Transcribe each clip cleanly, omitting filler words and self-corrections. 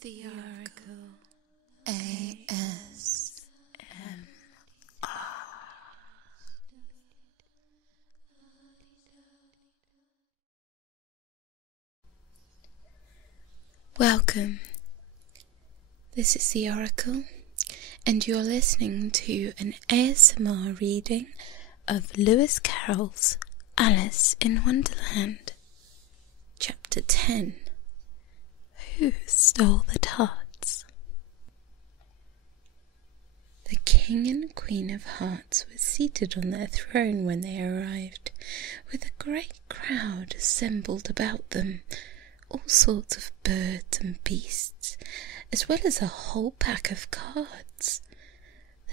The Oracle ASMR. Welcome. This is the Oracle, and you're listening to an ASMR reading of Lewis Carroll's Alice in Wonderland, Chapter 10. Who stole the tarts? The King and Queen of Hearts were seated on their throne when they arrived, with a great crowd assembled about them, all sorts of birds and beasts, as well as a whole pack of cards.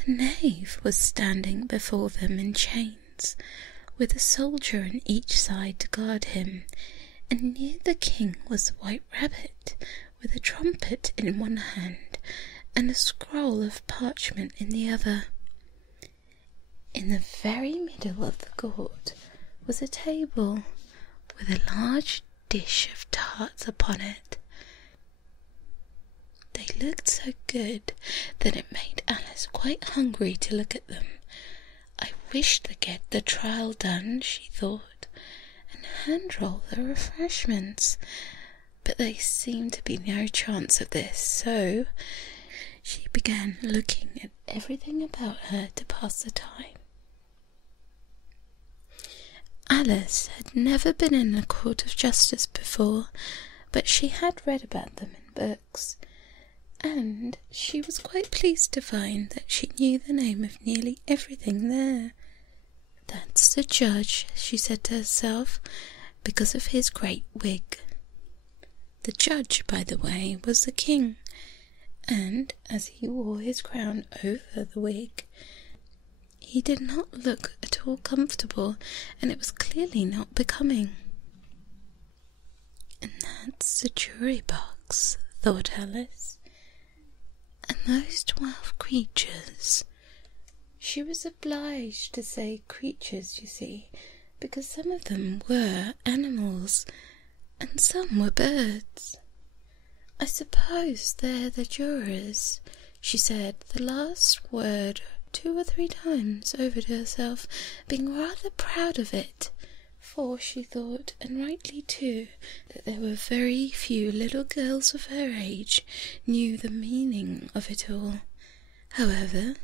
The knave was standing before them in chains, with a soldier on each side to guard him, and near the king was the White Rabbit, with a trumpet in one hand and a scroll of parchment in the other. In the very middle of the court was a table with a large dish of tarts upon it. They looked so good that it made Alice quite hungry to look at them. I wish to get the trial done, she thought, and hand-roll the refreshments, but there seemed to be no chance of this, so she began looking at everything about her to pass the time. Alice had never been in a court of justice before, but she had read about them in books, and she was quite pleased to find that she knew the name of nearly everything there. "That's the judge," she said to herself, because of his great wig. The judge, by the way, was the king, and as he wore his crown over the wig, he did not look at all comfortable, and it was clearly not becoming. "And that's the jury box," thought Alice. "And those 12 creatures." She was obliged to say creatures, you see, because some of them were animals, and some were birds. "I suppose they're the jurors," she said the last word 2 or 3 times over to herself, being rather proud of it, for she thought, and rightly too, that there were very few little girls of her age knew the meaning of it all. However,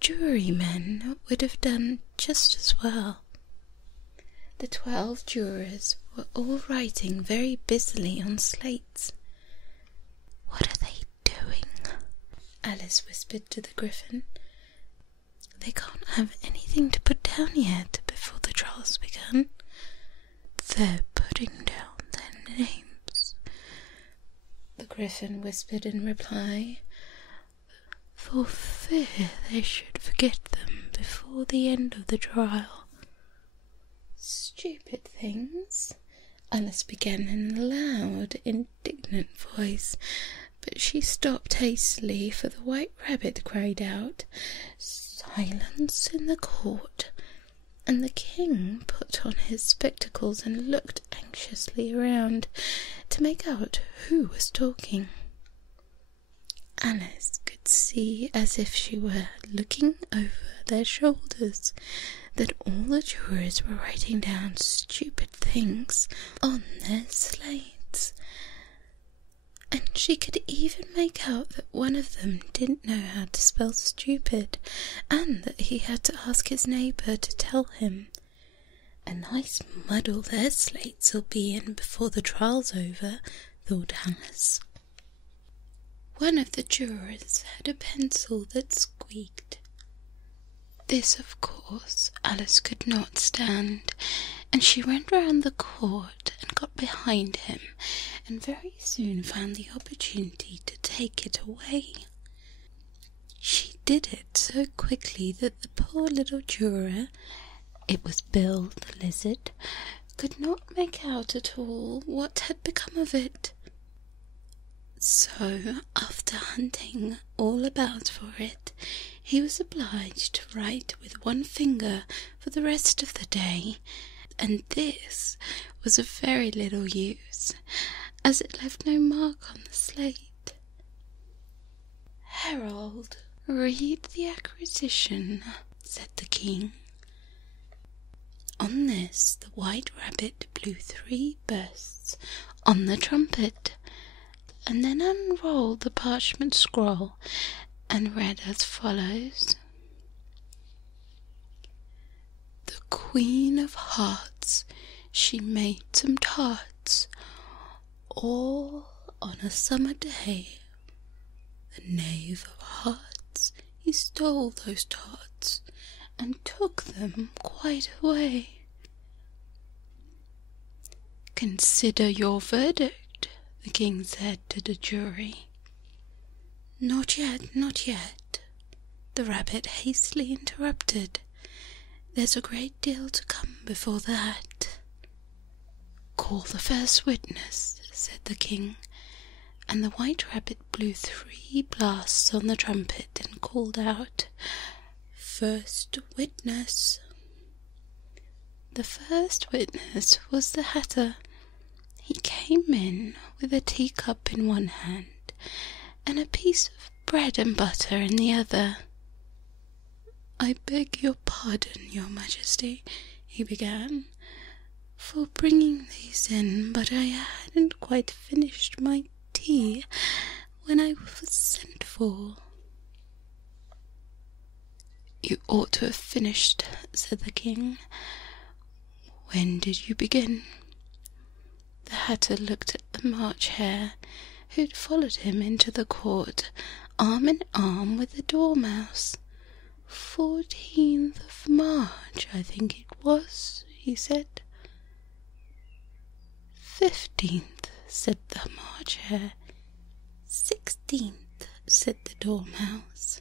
jurymen would have done just as well. The 12 jurors were all writing very busily on slates. "What are they doing?" Alice whispered to the Griffin. "They can't have anything to put down yet before the trial's begun." "They're putting down their names," the Griffin whispered in reply, "for fear they should forget them before the end of the trial." "Stupid things," Alice began in a loud, indignant voice, but she stopped hastily, for the White Rabbit cried out, "Silence in the court!" and the king put on his spectacles and looked anxiously around to make out who was talking. Alice could see, as if she were looking over their shoulders, that all the jurors were writing down stupid things on their slates, and she could even make out that one of them didn't know how to spell stupid, and that he had to ask his neighbour to tell him. "A nice muddle their slates'll be in before the trial's over," thought Alice. One of the jurors had a pencil that squeaked. This, of course, Alice could not stand, and she ran round the court and got behind him, and very soon found the opportunity to take it away. She did it so quickly that the poor little juror, it was Bill the lizard, could not make out at all what had become of it. So, after hunting all about for it, he was obliged to write with one finger for the rest of the day, and this was of very little use, as it left no mark on the slate. "Herald, read the acquisition," said the king. On this the White Rabbit blew 3 bursts on the trumpet, and then unrolled the parchment scroll and read as follows: "The Queen of Hearts, she made some tarts, all on a summer day. The Knave of Hearts, he stole those tarts, and took them quite away. Consider your verdict," the king said to the jury. "Not yet, not yet," the rabbit hastily interrupted. "There's a great deal to come before that." "Call the first witness," said the king, and the White Rabbit blew 3 blasts on the trumpet and called out, "First witness." The first witness was the Hatter. He came in with a teacup in one hand and a piece of bread and butter in the other. "I beg your pardon, your Majesty," he began, "for bringing these in, but I hadn't quite finished my tea when I was sent for." "You ought to have finished," said the king. "When did you begin?" The Hatter looked at the March Hare, who'd followed him into the court, arm in arm with the Dormouse. 14th of March, I think it was," he said. 15th, said the March Hare. 16th, said the Dormouse.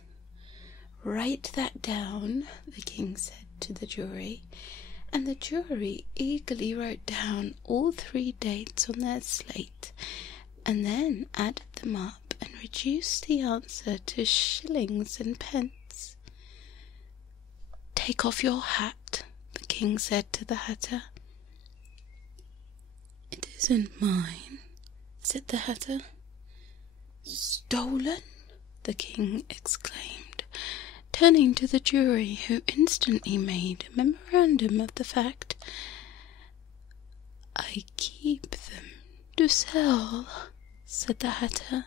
"Write that down," the king said to the jury, and the jury eagerly wrote down all 3 dates on their slate, and then added them up and reduced the answer to shillings and pence. "Take off your hat," the king said to the Hatter. "It isn't mine," said the Hatter. "Stolen?" the king exclaimed, turning to the jury, who instantly made a memorandum of the fact. "I keep them to sell," said the Hatter.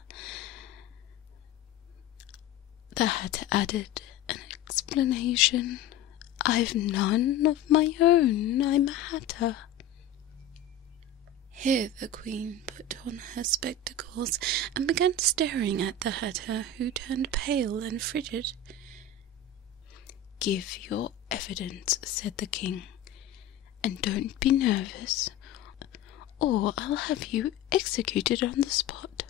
The Hatter added an explanation. "I've none of my own, I'm a Hatter." Here the queen put on her spectacles and began staring at the Hatter, who turned pale and frigid. "Give your evidence," said the king, "and don't be nervous, or I'll have you executed on the spot."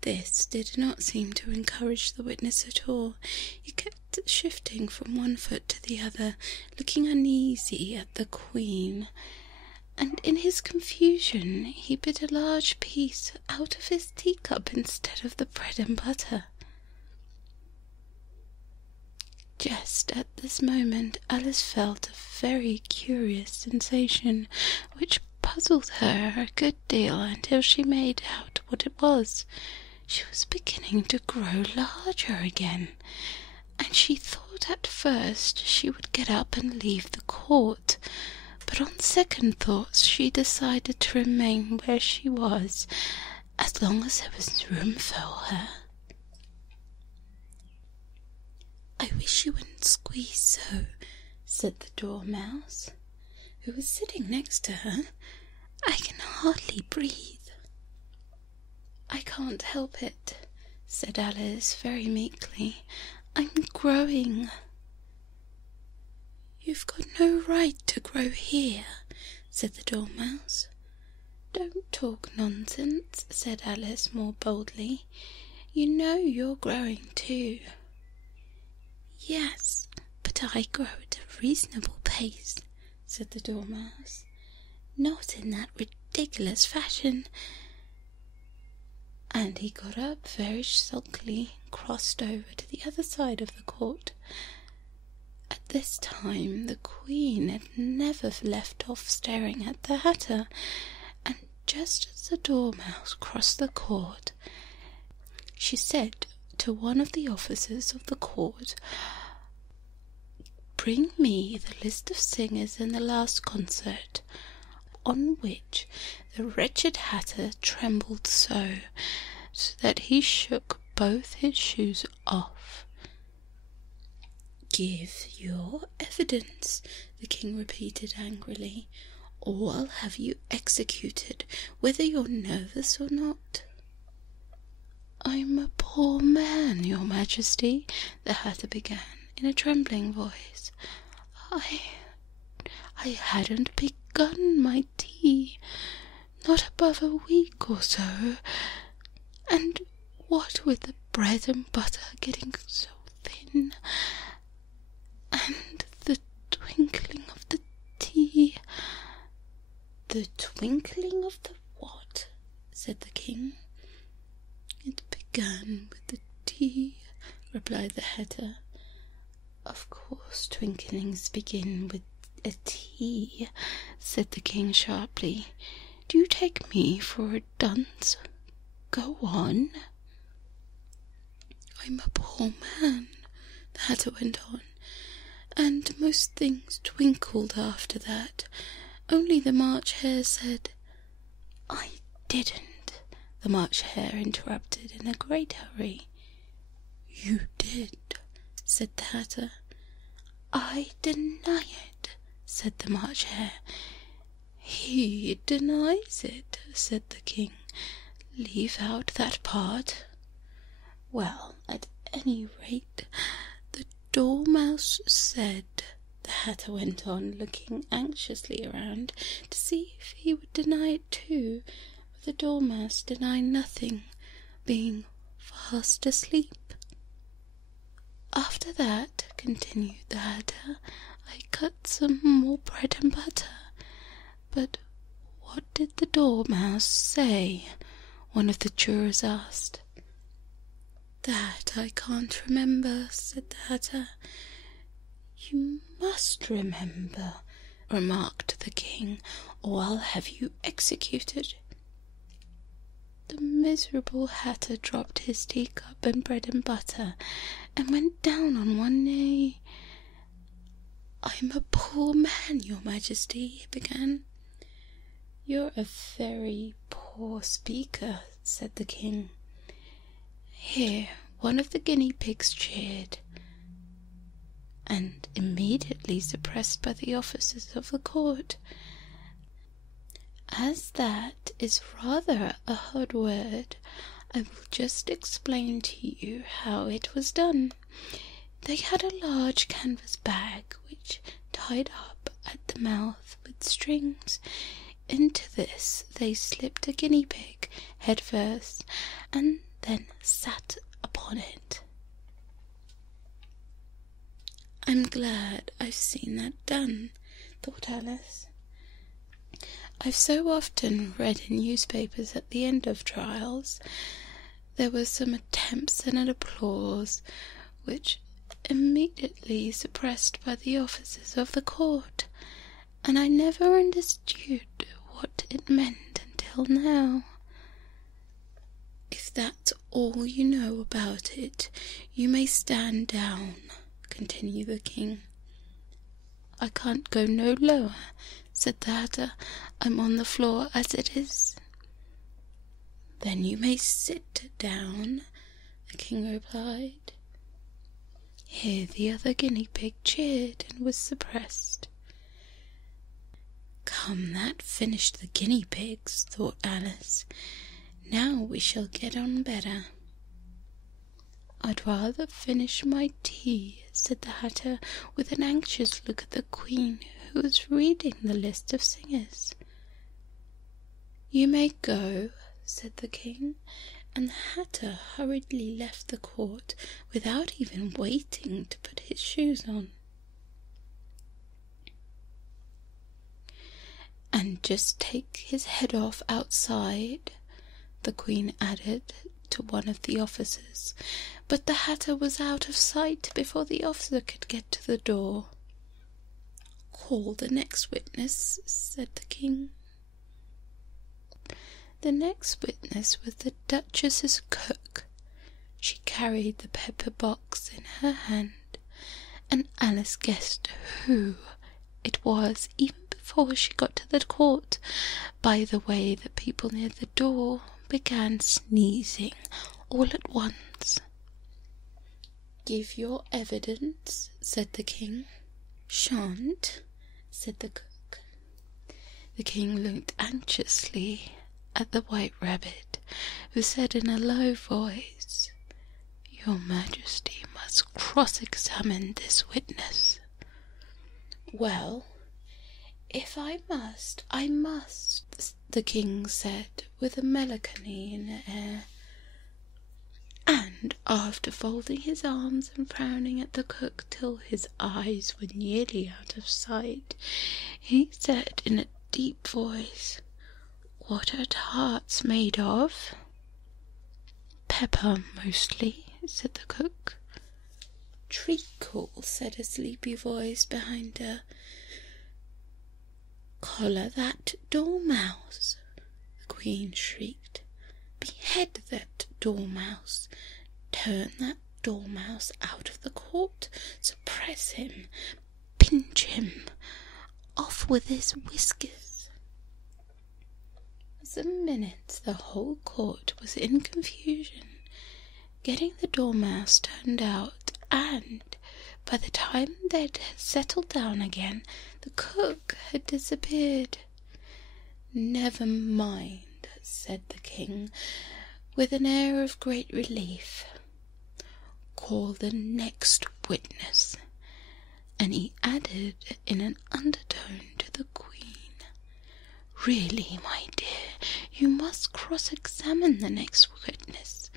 This did not seem to encourage the witness at all. He kept shifting from one foot to the other, looking uneasy at the queen, and in his confusion he bit a large piece out of his teacup instead of the bread and butter. Just at this moment Alice felt a very curious sensation, which puzzled her a good deal until she made out what it was. She was beginning to grow larger again, and she thought at first she would get up and leave the court, but on second thoughts she decided to remain where she was, as long as there was room for her. "I wish you wouldn't squeeze so," said the Dormouse, who was sitting next to her. "I can hardly breathe." "I can't help it," said Alice very meekly. "I'm growing." "You've got no right to grow here," said the Dormouse. "Don't talk nonsense," said Alice more boldly. "You know you're growing too." "Yes, but I grow at a reasonable pace," said the Dormouse. "Not in that ridiculous fashion." And he got up very sulkily and crossed over to the other side of the court. At this time the queen had never left off staring at the Hatter, and just as the Dormouse crossed the court, she said to one of the officers of the court, "Bring me the list of singers in the last concert," on which the wretched Hatter trembled so that he shook both his shoes off. "Give your evidence," the king repeated angrily, "or I'll have you executed, whether you're nervous or not." "I'm a poor man, your Majesty," the Hatter began in a trembling voice. I hadn't begun my tea, not above a week or so, and what with the bread and butter getting so thin, and the twinkling of the tea—" "The twinkling of the what?" said the king. "It began with the tea," replied the Hatter. "Of course twinklings begin with a T," said the king sharply. "Do you take me for a dunce? Go on." "I'm a poor man," the Hatter went on, "and most things twinkled after that. Only the March Hare said—" "I didn't," the March Hare interrupted in a great hurry. "You did," said the Hatter. "I deny it," said the March Hare. "He denies it," said the king. "Leave out that part." "Well, at any rate, the Dormouse said," the Hatter went on, looking anxiously around to see if he would deny it too, but the Dormouse denied nothing, being fast asleep. "After that," continued the Hatter, "I cut some more bread and butter." "But what did the Dormouse say?" one of the jurors asked. "That I can't remember," said the Hatter. "You must remember," remarked the king, "or I'll have you executed." The miserable Hatter dropped his teacup and bread and butter and went down on one knee. "I'm a poor man, your Majesty," he began. "You're a very poor speaker," said the king. Here one of the guinea pigs cheered, and immediately suppressed by the officers of the court. As that is rather a hard word, I will just explain to you how it was done. They had a large canvas bag which tied up at the mouth with strings. Into this they slipped a guinea pig head first, and then sat upon it. "I'm glad I've seen that done," thought Alice. "I've so often read in newspapers at the end of trials there were some attempts and an applause, which immediately suppressed by the officers of the court, and I never understood what it meant until now. If that's all you know about it, you may stand down," continued the king. "I can't go no lower," said the Hatter. "I'm on the floor as it is." "Then you may sit down," the king replied. Here the other guinea pig cheered and was suppressed. "Come, that finished the guinea pigs," thought Alice. "Now we shall get on better." "I'd rather finish my tea," said the Hatter, with an anxious look at the Queen, who was reading the list of singers. "You may go," said the king, and the Hatter hurriedly left the court without even waiting to put his shoes on. "And just take his head off outside," the Queen added to one of the officers, but the Hatter was out of sight before the officer could get to the door. "Call the next witness," said the king. The next witness was the Duchess's cook. She carried the pepper box in her hand, and Alice guessed who it was even before she got to the court, by the way the people near the door began sneezing all at once. "Give your evidence," said the king. "Shan't," said the cook. The king looked anxiously at the White Rabbit, who said in a low voice, "Your Majesty must cross-examine this witness." "Well, if I must, I must," the king said with a melancholy in the air. And after folding his arms and frowning at the cook till his eyes were nearly out of sight, he said in a deep voice, "What are tarts made of?" "Pepper, mostly," said the cook. "Treacle," said a sleepy voice behind her. "Collar that dormouse," the queen shrieked. "Behead that dormouse. Turn that dormouse out of the court. Suppress him. Pinch him. Off with his whiskers." For some minutes the whole court was in confusion, getting the dormouse turned out, and by the time they'd settled down again, the cook had disappeared. "Never mind," said the king, with an air of great relief. "Call the next witness." And he added in an undertone to the queen, "Really, my dear, you must cross-examine the next witness.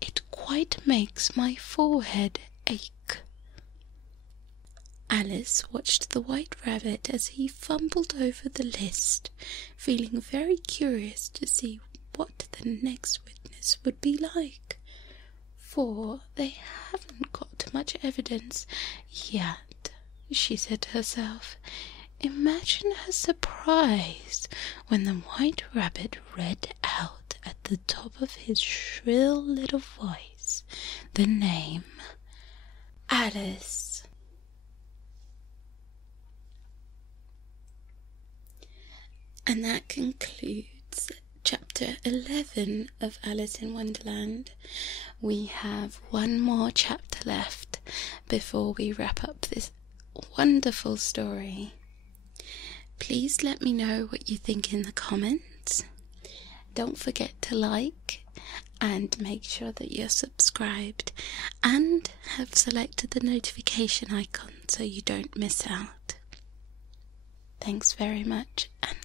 It quite makes my forehead ache." Alice watched the White Rabbit as he fumbled over the list, feeling very curious to see what the next witness would be like, for they haven't got much evidence yet, she said to herself. Imagine her surprise when the White Rabbit read out at the top of his shrill little voice the name Alice. And that concludes chapter 11 of Alice in Wonderland. We have one more chapter left before we wrap up this wonderful story. Please let me know what you think in the comments. Don't forget to like and make sure that you're subscribed and have selected the notification icon so you don't miss out. Thanks very much, and